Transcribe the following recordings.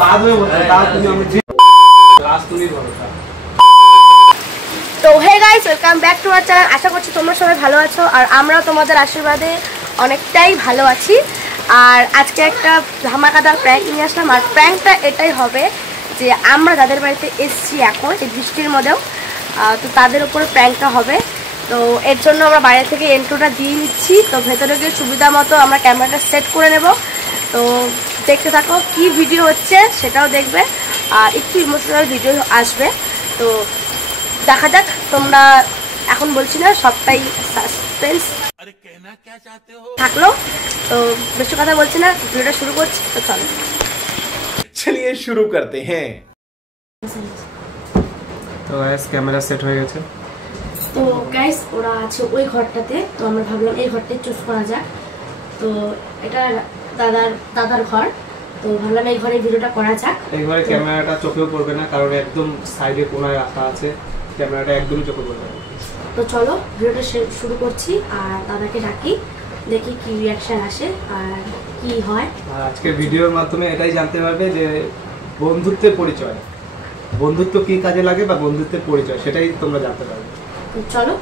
बाद में बता তুমি আমি লাস্ট তুমি বলো। তো hey guys, welcome back to our channel. আশা করছি তোমরা সবাই ভালো আছো আর আমরাও তোমাদের আশীর্বাদে অনেকটাই ভালো আছি। আর আজকে একটা ধামাকাদার প্র্যাঙ্ক নিয়ে আসলাম। আর প্র্যাঙ্কটা এটাই হবে যে আমরা যাদের বাড়িতে এসছি এখন এই বৃষ্টির মধ্যেও, তো তাদের উপরে প্র্যাঙ্কটা হবে। তো এর জন্য আমরা বাইরে থেকে এন্ট্রোটা দিয়ে নিচ্ছি। তো ভেতরে গিয়ে সুবিধা মতো আমরা ক্যামেরাটা সেট করে নেব। তো দেখতে থাকো কি ভিডিও হচ্ছে সেটাও দেখবে, আর একটু ইমোশনাল ভিডিও আসবে। তো দেখা যাক, তোমরা এখন বলছি না, সবটাই সাসপেন্স থাকলো। তো বেশি কথা বলছি না, ভিডিওটা শুরু করছি। তো চলো चलिए शुरू करते हैं। তো গাইস ক্যামেরা সেট হয়ে গেছে। তো গাইস ওরা আছে ওই ঘরটাতে, তো আমরা ভাবলাম এই ঘরটাই চুজ করা যাক। তো এটা দাদার ঘর, তো ভাবলাম এই ঘরে ভিডিওটা করা যাক। এই ঘরে ক্যামেরাটা চোখেও পড়বে না, কারণ একদম সাইডে কোণায় রাখা আছে, ক্যামেরাটা একদমই চোখে পড়বে না। তো চলো ভিডিওটা শুরু করছি, আর দাদাকে ডাকি, দেখি কি রিয়াকশন আসে আর কি হয়। আর আজকের ভিডিওর মাধ্যমে এটাই জানতে পারবে যে বন্ধুত্বের পরিচয়, বন্ধুত্ব কি কাজে লাগে বা বন্ধুত্বের পরিচয়, সেটাই তোমরা জানতে পারবে। তো চলো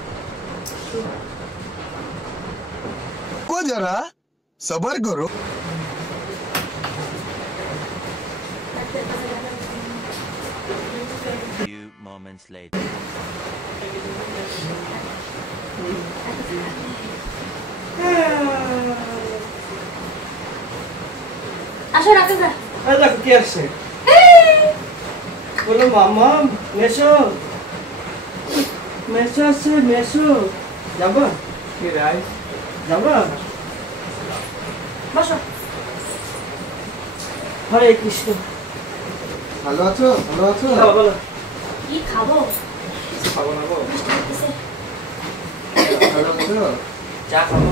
को जरा सबर करो। Few moments later. আসো রাখো না। আরে দেখো কি আসছে, বলো মামা মেশো মেশো আসছে, মেশো যাবা কি রাই যাবা, বসো। হরে কৃষ্ণ। ভালো আছো? ভালো আছো? বলো কি খাবো? কিছু খাবো না গো। ভালো আছো? চা খাবো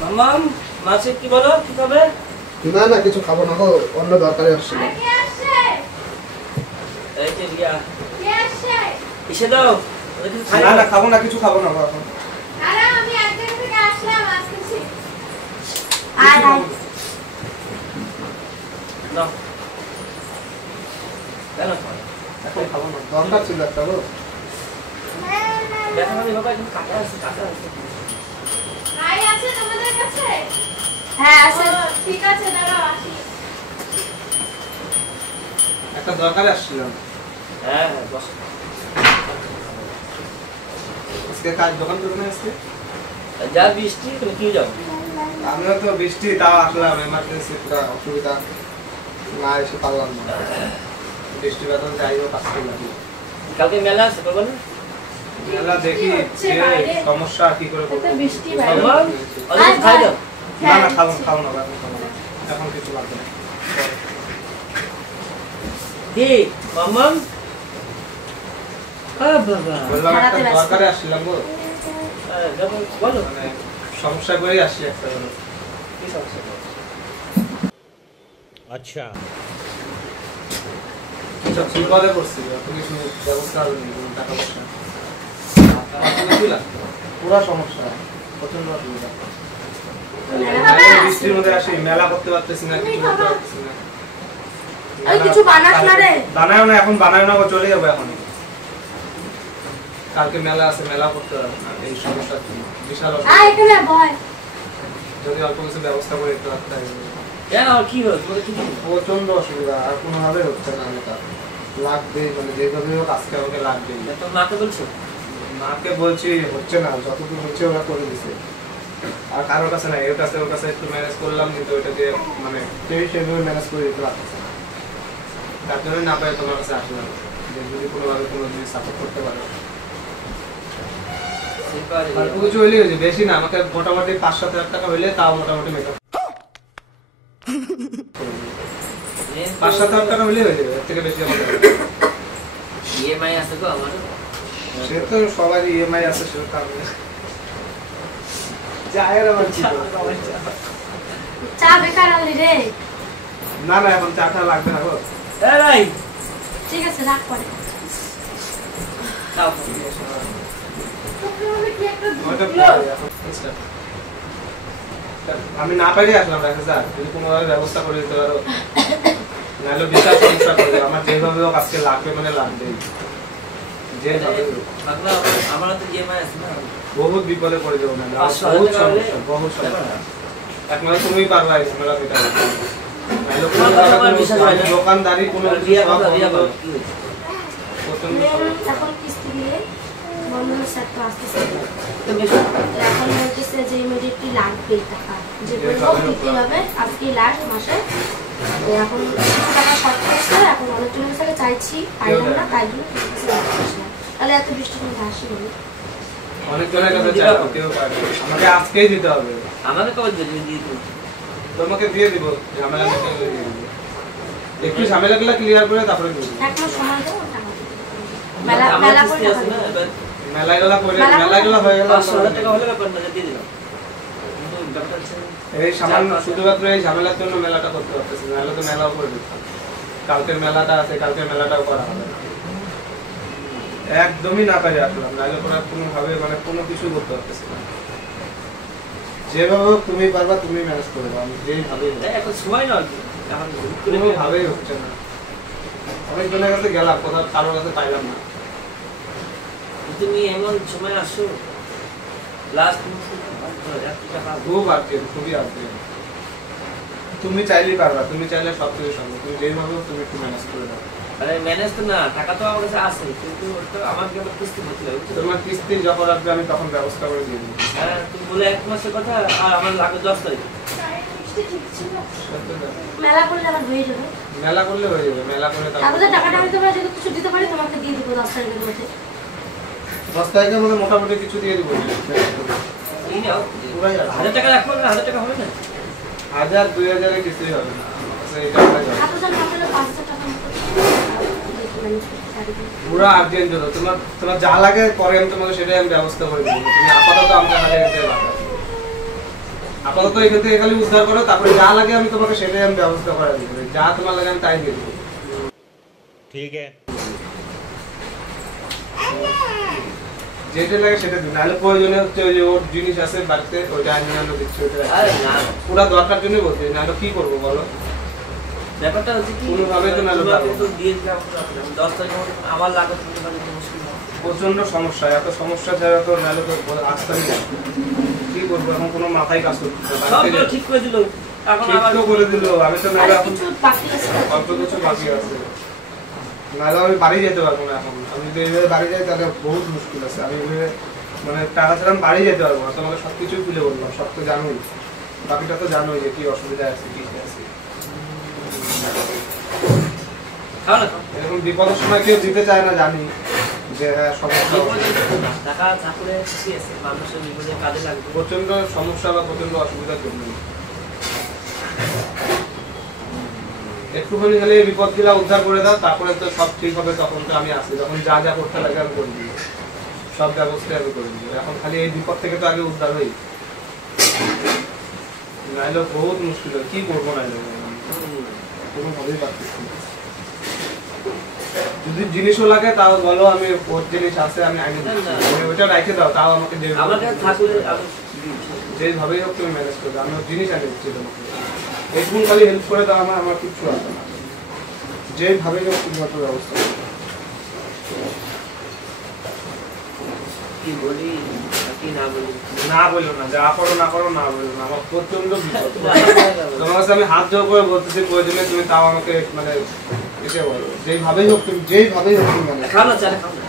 মামা। মাছে কি বলো, কি খাবে? না না কিছু খাবো না গো, অন্য দরকারে আসছিল। এই যে রিয়া এসে দাও। না না খাবো না, কিছু খাবো না এখন। আরে আমি এক জায়গা থেকে আসলাম, আসতেছি। দাও কেন এখন খাবো না, দরকার ছিল একটা গো। দেখো আমি বাবা একদম কাটা আছে, কাটা আছে। ভাই আছে তোমাদের কাছে? হ্যাঁ আছে। ঠিক আছে দাঁড়াও আসি। একটা দরকারে আসছিলাম। হ্যাঁ হ্যাঁ বস। আজকে কাজ দোকান করবে না আজকে? যা বৃষ্টি তুমি কি যাও? আমিও তো বৃষ্টি তাও আসলাম, এমার্জেন্সি পুরো অসুবিধা, না এসে পারলাম না। বৃষ্টি বেতন যাইও কাজ করলাম। কালকে মেলা আছে করবো না? মেলা দেখি যে সমস্যা কি করে করবো। বৃষ্টি মামা অনেক খাই দাও। না না খাবো খাবো না, এখন খাবো না, এখন কিছু লাগবে না। কি মামা? বাবা বললাম একটা দরকারে আসছিলাম গো, বলো মানে সমস্যা করেই আসছি একটা। কি সমস্যা? अच्छा সব বিপদে পড়ছি, তুমি শুনে ব্যবস্থা করবেন টাকা পয়সা কিছু লাগবে, পুরো সমস্যা, প্রচন্ড অসুবিধা। বৃষ্টির মধ্যে আসি, মেলা করতে পারতেছি না, কিছু করতে পারতেছি না। এই কিছু বানাস না রে? বানায় না, এখন বানায় না, চলে যাবো এখন। কালকে মেলা আছে, মেলা করতে পারবো না, এই সমস্যা বিশাল অসুবিধা। এখানে বয়। যদি অল্প কিছু ব্যবস্থা করে দিতে পারতাম। কেন কি হলো তোমাদের? কি প্রচন্ড অসুবিধা, আর কোনোভাবে হচ্ছে না। এটা লাগবে, মানে যেভাবে হোক আজকে আমাকে লাগবে। তো মাকে বলছো? মাকে বলছি, হচ্ছে না, যতটুকু হচ্ছে ওরা করে দিছে। আর কারোর কাছে না, এর কাছে ওর কাছে একটু ম্যানেজ করলাম, কিন্তু ওইটাকে মানে কেউ সেভাবে ম্যানেজ করে দিতে পারতেছে না। তার জন্যই না পারে তোমার কাছে আসলাম, যে যদি কোনোভাবে কোনো জিনিস সাপোর্ট করতে পারো। আর কিছু হইলে হয়েছে, বেশি না, আমাকে মোটামুটি 5-7 টাকা হইলে তাও মোটামুটি মেকআপ 5-7 টাকা হইলে হয়ে যাবে, এর থেকে বেশি আমাদের ইএমআই আছে তো আমার। সে তো সবাই ইএমআই আছে, সে কারণে চায়ের আমার কি চা বেকার আনলি রে? না না এখন চাটা লাগবে না গো। এই ঠিক আছে রাখ পরে। দাও। আমি না পারি আসলাম, রাখে স্যার যদি কোনোভাবে ব্যবস্থা করে দিতে পারো নাহলে বিশাল সমস্যা করে দেবে। আমার যেভাবে হোক আজকে লাগবে মানে লাগবেই, যেভাবে হোক। আমার তো ইএমআই আছে না, বহুত বিপদে পড়ে যাবো না, 500 বহুত টাকা হলে সমস্যা, বহুত সমস্যা। একমাত্র তুমিই পারবা এই ঝামেলা মেটাতে। নাহলে কোনো আমার কথা আমার বিশ্বাস হয় না। দোকানদারি কোনো কিছু রিয়া সব কথা রিয়া বন্ধ। কথা কি হয়েছে? প্রচন্ড এখন কিস্তি দিয়ে বন্ধনের সাথে আসতেছে, তো বেশি এখন বলতেছে যে ইমিডিয়েটলি লাগবে টাকা, যে করে হোক দিতে হবে, আজকে লাস্ট মাসে। এখন কিছু টাকা শর্ট করছে, এখন অনেকজনের কাছে চাইছি, পাইলাম না, তাই জন্য তাহলে এত বৃষ্টি কিন্তু আসি বলি। অনেকজনের কাছে চাইবো, কেউ পারবে না। আমাকে আজকেই দিতে হবে, আমাদের কবে দিয়ে দিই? তোমাকে দিয়ে দিব, ঝামেলা মেটাতে দিয়ে দিব। একটু ঝামেলাগুলো ক্লিয়ার করে তারপরে দিব। এক মাস সময় দেবো, টাকা দিতে হবে। মেলা মেলা করে টাকা দিতে হবে। মেলাগুলো করে মেলাগুলো হয়ে গেল 500 টাকা হলে ব্যাপার না, দিয়ে দিলাম। কিন্তু ব্যাপারটা হচ্ছে এই সামান্য শুধুমাত্র এই ঝামেলার জন্য মেলাটা করতে পারতেছি, নাহলে তো মেলাও করে দিতাম। কালকের মেলাটা আছে, কালকের মেলাটাও করা হবে না। একদমই না কাজে আসলাম, নাহলে পরে কোনোভাবে মানে কোনো কিছু করতে পারতেছি না। যেভাবে হোক তুমি পারবা, তুমি ম্যানেজ করবো, আমি যেইভাবেই হোক। এখন সময় না, এখন কোনোভাবেই হচ্ছে না। অনেকজনের কাছে গেলাম, কোথাও কারোর কাছে পাইলাম না। তুমি এমন সময় আসো লাস্ট খুব আর্জেন্ট, খুবই আর্জেন্ট। তুমি চাইলেই পারবা, তুমি চাইলে সব কিছু সম্ভব। তুমি যেইভাবে হোক তুমি একটু ম্যানেজ করে দাও। আরে ম্যানেজ তো না, টাকা তো আমার কাছে আছে, কিন্তু ওটা আমাকে আবার কিস্তি দিতে হবে, বুঝছো? তোমার কিস্তি যখন আসবে আমি তখন ব্যবস্থা করে দিয়ে দেবো। হ্যাঁ, তুমি বলে 1 মাসের কথা, আর আমার লাগবে 10 তারিখ। মেলা করলে আবার হয়ে যাবে। মেলা করলে হয়ে যাবে, মেলা করে তাহলে টাকাটা আমি তোমার যদি কিছু দিতে পারি, তোমাকে দিয়ে দিব 10 তারিখের মধ্যে। 10 তারিখের মধ্যে মোটামুটি কিছু দিয়ে দিব। এই নাও, পুরাই আছে। 1000 টাকা রাখবো না, 1000 টাকা হবে না? 1000 2000 এর কিছুই হবে না। আচ্ছা, এটা হয়ে যাবে। আপনার জন্য আপনার 5000 টাকা মতো পুরো আর্জেন্ট হলো। তোমার যা লাগে পরে আমি তোমাকে সেটাই আমি ব্যবস্থা করে দিব। তুমি আপাতত আমাকে হাতে রেখে রাখো। আপাতত এখান থেকে খালি উদ্ধার করো, তারপরে যা লাগে আমি তোমাকে সেটাই আমি ব্যবস্থা করে দিব। যা তোমার লাগে আমি তাই দিয়ে দেবো। ठीक है। যেটা লাগে সেটা দিন, নাহলে প্রয়োজনে হচ্ছে ওই যে ওর জিনিস আছে বাড়িতে, ওইটা আমি আনো দিচ্ছি। আরে না, পুরা দরকার জন্য বলছি, নাহলে কি করবো বলো? ব্যাপারটা হচ্ছে কি, কোনোভাবে তো না তোমাকে তো দিয়ে দিলাম, 10 তারিখের মধ্যে আমার লাগবে, তুমি মানে মুশকিল না। প্রচন্ড সমস্যা, এত সমস্যা ছাড়া তো নাহলে তো আসতে নেই। কি করবো এখন, কোনো মাথায় কাজ করতে সবগুলো ঠিক করে দিল, এখন আবার ঠিক তো করে দিল। আমি তো নাহলে এখন কিছু বাকি আছে। অল্প কিছু বাকি আছে, নাহলে আমি বাড়ি যেতে পারবো না এখন। আমি যদি এইভাবে বাড়ি যাই তাহলে বহুত মুশকিল আছে। আমি এইভাবে মানে টাকা ছাড়া আমি বাড়ি যেতে পারবো না। তোমাকে সব কিছুই খুলে বললাম, সব তো জানোই, বাকিটা তো জানোই যে কি অসুবিধা আছে, কি আছে। খাও না, খাও। এরকম বিপদের সময় কেউ দিতে চায় না, জানি যে হ্যাঁ সমস্যা হবে। টাকা থাকলে খুশি আছে, মানুষের বিপদে কাজে লাগবে। প্রচন্ড সমস্যা বা প্রচন্ড অসুবিধার জন্য একটুখানি হলে বিপদ গুলা উদ্ধার করে দাও, তারপরে তো সব ঠিক হবে। তখন তো আমি আছি, যখন যা যা করতে লাগে আমি করে দিব, সব ব্যবস্থা আমি করে দিব। এখন খালি এই বিপদ থেকে তো আগে উদ্ধার হই, নাইলে বহুত মুশকিল হয়। কি করবো নাইলে কোনোভাবেই পারতেছি না। যদি জিনিসও লাগে তাও বলো, আমি ওর জিনিস আছে আমি আইনে দিচ্ছি, ওইটা রেখে দাও, তাও আমাকে দেবে। আমার কাছে থাকলে আমি যেভাবেই হোক তুমি ম্যানেজ করে দাও, আমি ওর জিনিস আনি দিচ্ছি তোমাকে। একটু খালি হেল্প করে দাও, আমার কিচ্ছু আসবে না। যেভাবেই হোক তুমি অত ব্যবস্থা করো। কি বলি আর কি না বলি, না বললো না, যা করো না করো, না বললো না। আমার প্রচন্ড বিপদ। তোমার কাছে আমি হাত জোর করে বলতেছি, প্রয়োজনে তুমি তাও আমাকে মানে এসে বলো, যেভাবেই হোক তুমি, যেভাবেই হোক তুমি মানে। খাও না, চা খাও না।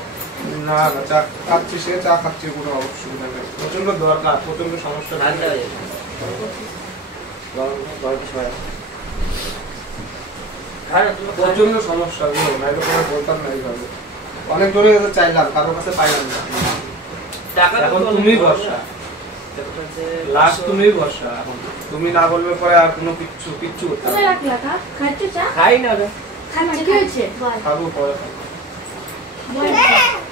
না না, চা খাচ্ছি, সে চা খাচ্ছি, কোনো অসুবিধা নেই। প্রচন্ড দরকার, প্রচন্ড সমস্যা। ঠান্ডা হয়ে যাবে। খাও না, তুমি খাও। প্রচন্ড সমস্যা, বুঝলো না? এটা কোনো বলতাম না এইভাবে। অনেক জনের কাছে চাইলাম, কারোর কাছে পাইলাম না। টাকা এখন তো তুমি অনেক ভরসা, ব্যাপারটা হচ্ছে লাস্ট তুমি ভরসা। এখন তুমি না বলবে পরে আর কোনো কিচ্ছু কিচ্ছু করতে হবে কোথায় না। রাখলা কা? খাইতে চা? খাই না রে। খাচ্ছে, কি হয়েছে? খাবো পরে খাবো।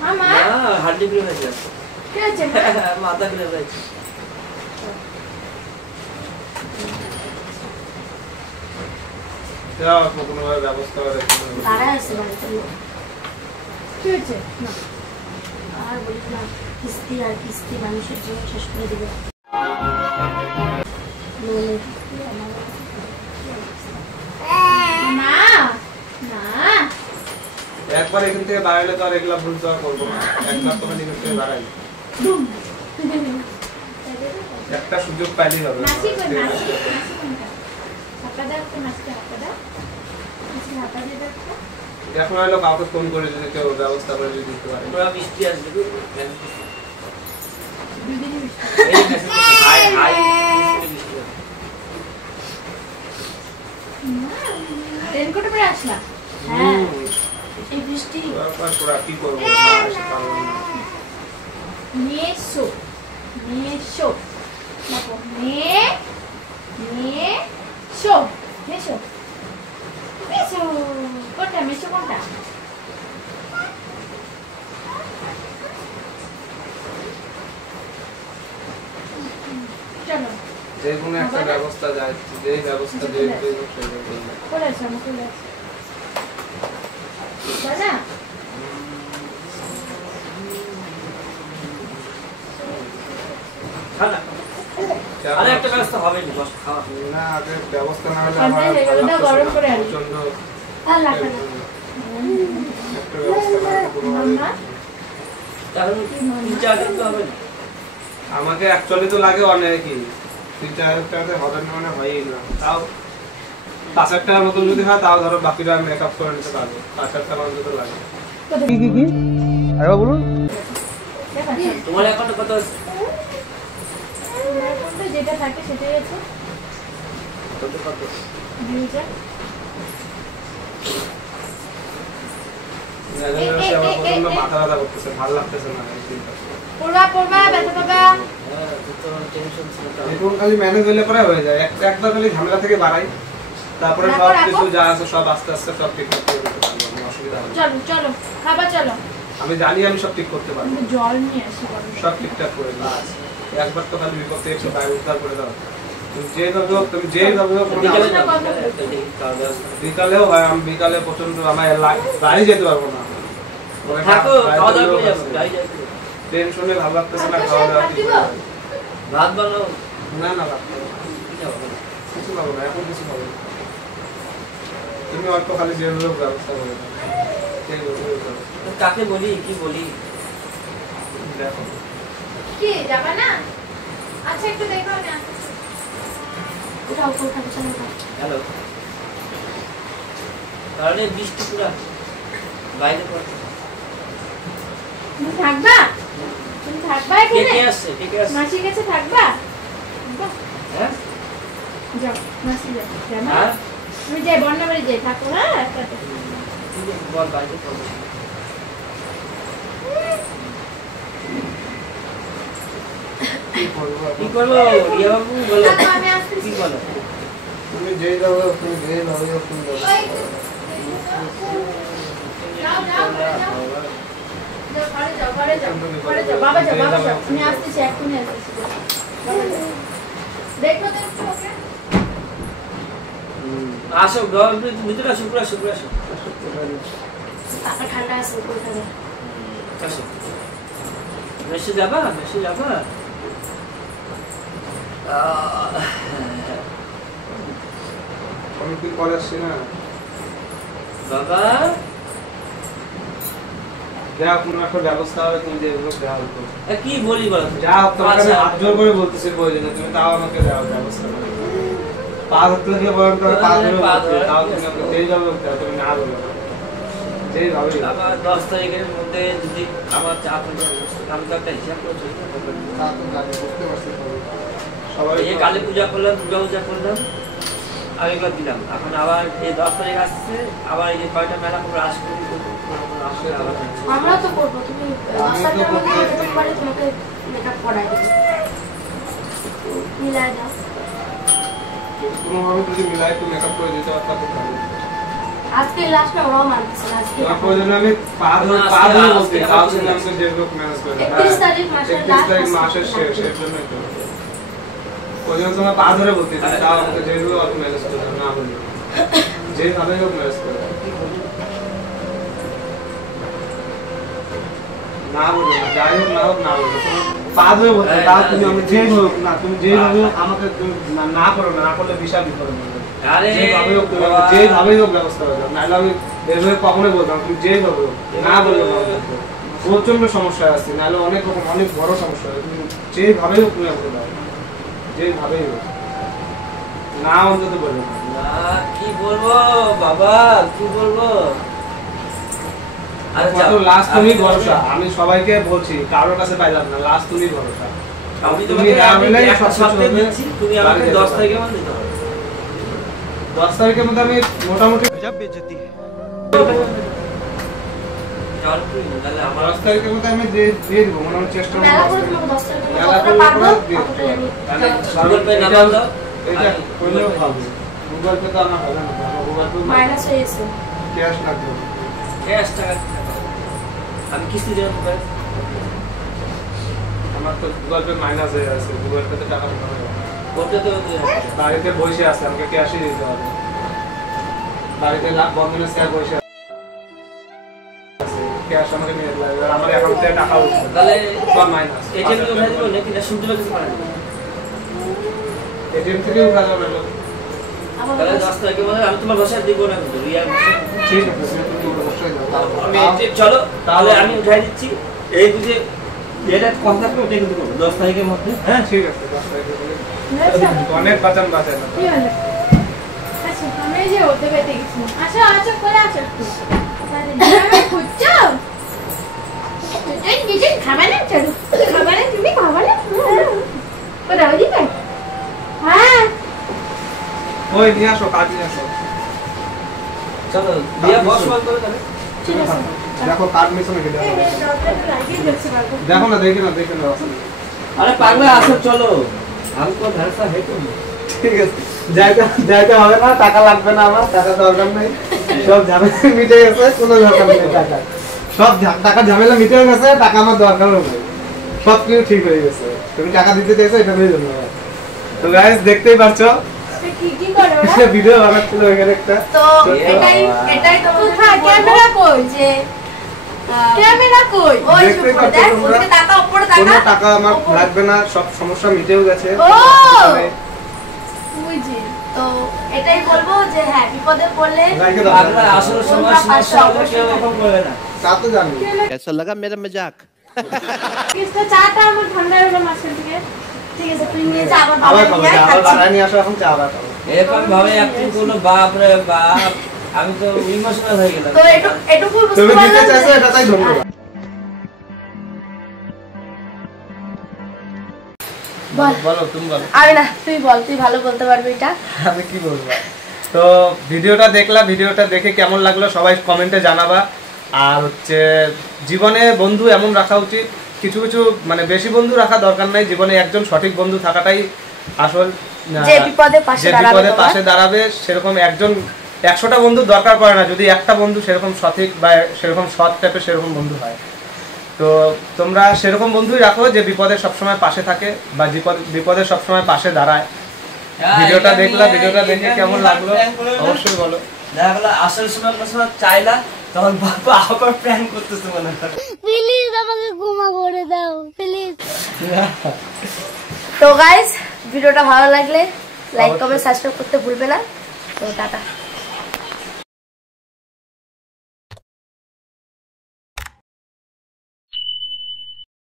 মামা, না, হাড্ডি ফ্রি হয়ে যাচ্ছে। কি হয়েছে? মাথা ফ্রি হয়ে যাচ্ছে। যাও, কোনোভাবে ব্যবস্থা করে দাঁড়ায় আছে বাড়িতে লোক। কি হয়েছে? না। আর বলিস না, কিস্তি আর কিস্তি মানুষের জীবন শেষ করে দিবে। লোনের কিস্তি আমার- মা, একবার এখান থেকে বাড়াইলে তো আর এগুলা ভুল তো আর করবো না। 1 লাখ টাকা এখান থেকে বাড়াই, একটা সুযোগ পাইলেই হবে। মাসি কই মাসি মাসি কোনটা হাতা দাও তো মাসি হাতা দাও মাসি হাতা দিয়ে দাও এখন হলো কাউকে ফোন করে যদি কেউ ব্যবস্থা করে যদি দিতে পারে। তোরা বৃষ্টি আসবে তো দুদিনই মিষ্টি এই মেসেজ হাই হাই বৃষ্টি আসবে। রেনকোট পরে আসলা হ্যাঁ হুম, এই বৃষ্টি তারপর পুরা কি করবো, না এসে পারলাম না। মেশো মেশো দেখো মেশো মেশো মেশো কোনটা মেশো কোনটা চলো যে কোনো একটা ব্যবস্থা যায়, যেই ব্যবস্থা যে সেই কোলে আসো আমার কোলে আসো দাদা খানা আরে একটা ব্যবস্থা হবে না, বস খাওয়া। না আগে ব্যবস্থা না হলে ঠান্ডা হয়ে গেল, দাও গরম করে আনি। প্রচন্ড আল্লাহ একটা ব্যবস্থা না হলে কোনোভাবেই মাম্মা তাহলে 3-4 দিন তো হবে না। আমাকে অ্যাকচুয়ালি তো লাগে অনেকই, 3-4 টাকাতে হবে না মানে হয়ই না। তাও 5,000 টাকার মতন যদি হয় তাও ধরো বাকিটা মেকআপ করে নিতে পারবো। 5,000 টাকা অন্তত লাগে। দেখা তোমার অ্যাকাউন্টে কত আছে? তো যেটা থাকে সেটাই আছে কত কত? 2,000 আমার প্রচন্ড মাথা ব্যথা করতেছে, ভালো লাগতেছে না এই দিনটা। পড়বা পড়বা ব্যথা পাবা হ্যাঁ তো টেনশন ছিল তো। এখন খালি ম্যানেজ হলে পরে হয়ে যায়। একবার খালি ঝামেলা থেকে বাড়াই, তারপরে সব কিছু যা আছে সব আস্তে আস্তে সব ঠিকঠাক করে দিতে পারবো, কোনো অসুবিধা হবে না। চলো চলো খাবা চলো আমি জানি আমি সব ঠিক করতে পারবো, আমি জল নিয়ে আসি বলো সব ঠিকঠাক করে দেবো। একবার তো খালি বিপদ থেকে একটু গায়ে উদ্ধার করে দাও। তুমি যেভাবে হোক কোনো বিকালে অসুবিধা যাও, হবে না। খাওয়া দাওয়া। বিকালেও হয়, আমি বিকালে প্রচন্ড আমার বাড়ি যেতে পারবো না। মানে থাকো, গায়ে খাওয়া দাওয়া চলেও করে যাবো, আছে। গাড়ি যাবো। টেনশনে ভালো লাগতেছে না, ভাত খাওয়া দাওয়া ভাত ঠিক দিব? করে দেবো। ভাত বানাও, না না রাখতে হবে না। কি খাবো? কিছু খাবো না, এখন কিছু খাবো না। তুমি অল্প খালি যেভাবে হোক ব্যবস্থা করে দাও। সেইভাবে হোক ব্যবস্থা। তো কাকে বলি, কি বলি? দেখো কি যাবা না আচ্ছা একটু দেখো না ওটা উপর থাকে চলো হ্যালো। তাহলে বৃষ্টি পুরা বাইরে পড়ছে। তুমি থাকবা কে কে এখানে আসছে? কে কে আসছে? মাসির কাছে থাকবা হ্যাঁ? যাও মাসি যাও যাও না? হ্যাঁ? তুমি যাই বন্যা বাড়ি যাই থাকো হ্যাঁ একসাথে তুই বল বাইরে পড়ছে। কি করবো কি এখন? করবো? রিয়া বাবু বলো। থাকো, আমি আসতেছি। কি বলো? তুমি যেভাবে হোক, তুমি যেভাবে হোক তুমি ব্যবস্থা ওই, করো। যাও যাও ঘরে যাও ঘরে যাও ঘরে যাও বাবা যাও আমি আসতেছি এখনই আসতেছি বাবা যাও। দেখো তো একটু ওকে আসো ঘর ভিতরে আসো, পুরো আসো, পুরো আসো। টাকা ঠান্ডা আছে উপর থাকে আসো। মেসে যাবা? মেসে যাবা? অনেকদিন পরে আসছি না, বাবা যা কোনো একটা ব্যবস্থা হবে, তুমি যেভাবে হোক দেওয়া হতো। কি বলি বলো তো? যা হোক তোমাকে আমি আচ্ছা। হাত জোর করে বলতেছি প্রয়োজনে, তুমি তাও আমাকে দেওয়ার ব্যবস্থা করো। পা ধরতে লাগলে বলেন তো পা ধরে পা বলতে, ধরে। তাও তুমি আমাকে যেইভাবে হোক দাও, তুমি না বলো না। যেইভাবে হোক। আমার 10 তারিখের মধ্যে যদি আমার চাপ হয়ে যায়, আমি তো একটা হিসাব করে চলি না। তা তো জানি, বুঝতে পারছি তো। সবাই এই যে কালী পূজা করলাম, দুর্গা পূজা করলাম, আগেবার দিলাম। এখন আবার এই 10 তারিখ আসছে, আবার এই যে কয়টা মেলা করে আসবে, আমরাও তো করবো তুমি রাস্তাটার মধ্যে যেতে পারে তোমাকে মেকআপ করাই দেবো মিলাই দাও কোনোভাবে যদি মিলাই একটু মেকআপ করে দিতে পারতাম খুব ভালো। আজকে লাস্ট না ওরাও মানতেছে না আজকে তোমার প্রয়োজনে আমি পা ধরে বলছি, তাও তুমি আমাকে যেভাবে হোক ম্যানেজ করে দাও। 31 তারিখ মাসের 31 তারিখ last মাসের শেষ, এর জন্যই তো। প্রয়োজনে তোমার পা ধরে বলতে, তুমি তাও আমাকে যেভাবে হোক ম্যানেজ করে দাও, না বলি। যেভাবে হোক ম্যানেজ করে দাও। না বলো না, যাই হোক না হোক না বলো, তোমার পা ধরে বলতে, তাও তুমি আমাকে যেভাবে হোক না, তুমি যেভাবে হোক আমাকে তুমি না করো না, না করলে বিশাল বিপদ হবে। আরে যেভাবে হোক তুমি আমাকে যেভাবে হোক ব্যবস্থা করে দাও, নাহলে আমি এভাবে কখনোই বলতাম তুমি যেই ভাবে না বললো না প্রচন্ড সমস্যা আছে, নাহলে অনেক রকম অনেক বড় সমস্যা হয়। তুমি যেভাবে হোক তুমি বলে দাও, যেভাবেই হোক না অন্তত বলবে না। কি বলবো বাবা, কি বলবো? লাস্ট তুমি ভরসা, আমি সবাইকে বলছি কারোর কাছে পাইলাম না, লাস্ট তুমি ভরসা। আমি তোমাকে একটা সপ্তাহে দিচ্ছি, তুমি আমাকে 10 তারিখের মধ্যে দিতে হবে। 10 তারিখের মধ্যে আমি মোটামুটি 10 তারিখের মধ্যে আমি দিয়ে দিব, মোটামুটি চেষ্টা মেলা করে করবো। তোমাকে 10 টাকা যতটা পারবো ততটাই আমি গুগল পে নাম্বার দাও। এটা করলেও হবে। গুগল পে তো আমার হবে না, আমার গুগল পে মাইনাস হয়ে গেছে। ক্যাশ লাগবে। ক্যাশ টাকা আমি কিস্তি দেব না। আমার তো গুগল পে মাইনাস হয়ে আছে, গুগল পেতে টাকা দিতে হবে। করতে তো বাড়িতে বসে আছে, আমাকে ক্যাশই দিতে হবে। বাড়িতে বন্ধনের স্যার বসে আছে, ক্যাশ আমাকে নিয়ে লাগবে, আমার অ্যাকাউন্ট থেকে টাকা উঠবে, তাহলে সব মাইনাস। এটিএম থেকে উঠাই দিব নাকি না শুনতে কিছু পারে না? এটিএম থেকে উঠা যাবে না। তাহলে 10 তারিখের মধ্যে আমি তোমার বাসায় দিব না, কিন্তু রিয়া ঠিক আছে, তুমি অবশ্যই দাও। আমি চলো তাহলে আমি উঠাই দিচ্ছি। এই যে এটা কথা থাকবে ওটাই কিন্তু করবো 10 তারিখের মধ্যে। হ্যাঁ ঠিক আছে, 10 তারিখে বলে অনেক বাঁচান বাঁচান। কি হলো? আচ্ছা, আমি এই যে ওতে বেঁধে গেছি। আসো, আসো, করে আসো একটু। খুঁজছো? নিজের খাবারে চলো। খাবারে তুমি খাবারে? ওরা ওই দিকে? হ্যাঁ। ওই নিয়ে আসো, কাজ নিয়ে আসো। চলো রিয়া বস বল করে তাহলে। ঠিক আছে। দেখো কার মিশনে গেলে এই দরজাটা লাগিয়ে দিচ্ছি বাবু। দেখো না, দেখে না, দেখে না। আরে পাগলা আসো চলো, हमको भरोसा है तुम। ঠিক আছে, যাইতে যাইতে হবে না, টাকা লাগবে না, আমার টাকা দরকার নেই, সব ঝামেলা মিটে গেছে, কোনো দরকার নেই টাকা, সব টাকা ঝামেলা মিটে গেছে, টাকা আমার দরকারও নেই, সব কিছু ঠিক হয়ে গেছে। তুমি টাকা দিতে চাইছো, এটা দিয়ে ধন্যবাদ। তো গাইস দেখতেই পারছো কি করে ওরা? ভিডিও বানাচ্ছিল এখানে একটা। তো এটাই তোমাদের ক্যামেরা কই? যে ক্যামেরা কই? ওই যে দেখতেই উপরে পাচ্ছ দেখ, তোমরা। ওদিকে তাকা, উপরে কোনো তাকা। টাকা আমার লাগবে না, সব সমস্যা মিটেও গেছে। ও! বুঝি। তো এটাই বলবো যে হ্যাঁ, বিপদে পড়লে লাইকে দাও। পাগলা আসলে সময় সমস্যা হলে কেউ এরকম করে না। তা তো জানি। कैसा लगा मेरा मजाक? কিসটা চাটা আমার ঠান্ডা হলো মাছের দিকে। ঠিক আছে, তুই নিয়ে যা, আবার আবার বাবা খাবো, নিয়ে আয়, আবার খাচ্ছি। বাড়ায় নিয়ে আসো, এখন চা আবার খাবো। এরকম ভাবে একটু কোনো বাপ রে বাপ, আমি তো ইমোশনাল হয়ে গেলাম। তো এটুকু বুঝতে তুমি দিতে পারলাম চাইছো, যে- এটা তাই ধন্যবাদ। বল। বলো, তুমি বলো। আমি না, তুই বল, তুই ভালো বলতে পারবি এটা। আমি কি বলবো। তো ভিডিওটা দেখলা, ভিডিওটা দেখে কেমন লাগলো সবাই কমেন্টে জানাবা। আর হচ্ছে জীবনে বন্ধু এমন রাখা উচিত, কিছু কিছু মানে বেশি বন্ধু রাখা দরকার নাই, জীবনে একজন সঠিক বন্ধু থাকাটাই আসল। যে বিপদে পাশে যে দাঁড়াবে বিপদে তোমার। পাশে দাঁড়াবে, সেরকম একজন 100টা বন্ধু দরকার পড়ে না, যদি একটা বন্ধু সেরকম সঠিক বা সেরকম সৎ টাইপের সেরকম বন্ধু হয়। তো তোমরা সেরকম বন্ধুই রাখো যে বিপদে সবসময় পাশে থাকে বা বিপদে সবসময় পাশে দাঁড়ায়। ভিডিওটা দেখলা, ভিডিওটা দেখে কেমন লাগলো অবশ্যই বলো। দেখা গেলো আসল সময় কোনো সময় চাইলা, তখন বাবা আবার প্ল্যান করতেছে মনে হয়। প্লিজ আমাকে ক্ষমা করে দাও প্লিজ। তো গাইস, ভিডিওটা ভালো লাগলে লাইক কমেন্ট সাবস্ক্রাইব করতে ভুলবে না। তো টাটা।